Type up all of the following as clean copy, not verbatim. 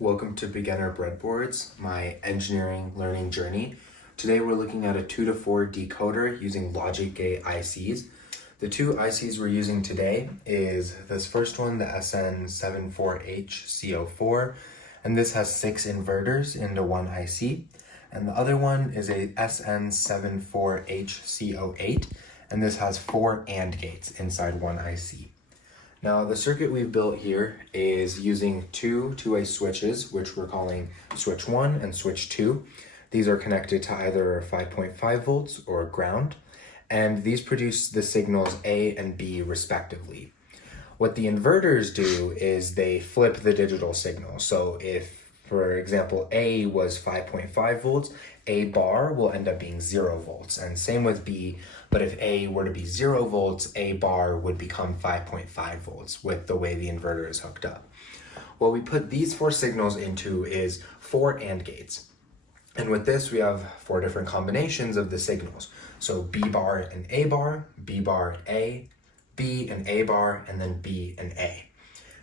Welcome to Beginner Breadboards, my engineering learning journey. Today we're looking at a 2 to 4 decoder using Logic Gate ICs. The two ICs we're using today is this first one, the SN74HC04, and this has 6 inverters into one IC. And the other one is a SN74HC08, and this has 4 AND gates inside one IC. Now the circuit we've built here is using two two-way switches, which we're calling switch 1 and switch 2. These are connected to either 5.5 volts or ground, and these produce the signals A and B respectively. What the inverters do is they flip the digital signal. So if, for example, A was 5.5 volts, A bar will end up being 0 volts, and same with B. But if A were to be 0 volts, A bar would become 5.5 volts with the way the inverter is hooked up. What we put these 4 signals into is 4 AND gates. And with this, we have 4 different combinations of the signals. So B bar and A bar, B bar A, B and A bar, and then B and A.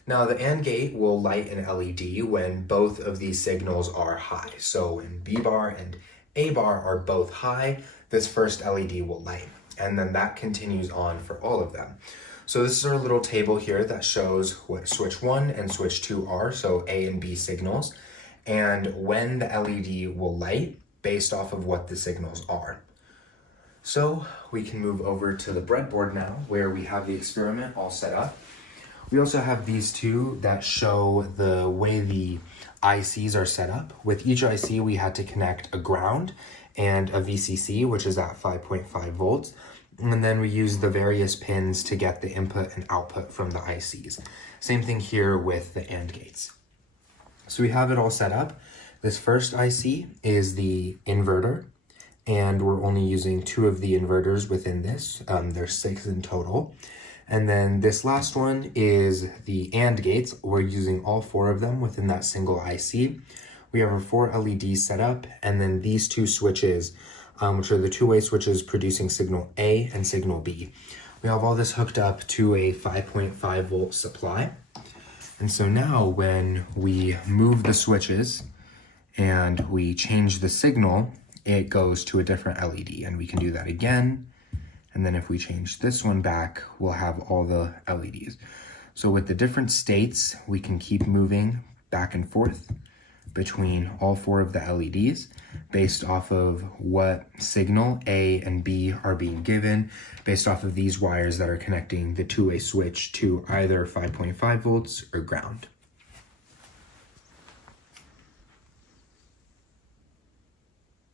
Now the AND gate will light an LED when both of these signals are high. So when B bar and A bar are both high, this first LED will light, and then that continues on for all of them. So this is our little table here that shows what switch 1 and switch 2 are, so A and B signals, and when the LED will light based off of what the signals are. So we can move over to the breadboard now, where we have the experiment all set up. We also have these two that show the way the ICs are set up. With each IC, we had to connect a ground and a VCC, which is at 5.5 volts. And then we use the various pins to get the input and output from the ICs. Same thing here with the AND gates. So we have it all set up. This first IC is the inverter, and we're only using 2 of the inverters within this. There's 6 in total. And then this last one is the AND gates. We're using all 4 of them within that single IC. We have our 4 LEDs set up, and then these 2 switches, which are the two-way switches producing signal A and signal B. We have all this hooked up to a 5.5 volt supply. And so now when we move the switches and we change the signal, it goes to a different LED, and we can do that again. And then if we change this one back, we'll have all the LEDs. So with the different states, we can keep moving back and forth between all 4 of the LEDs based off of what signal A and B are being given, based off of these wires that are connecting the two-way switch to either 5.5 volts or ground.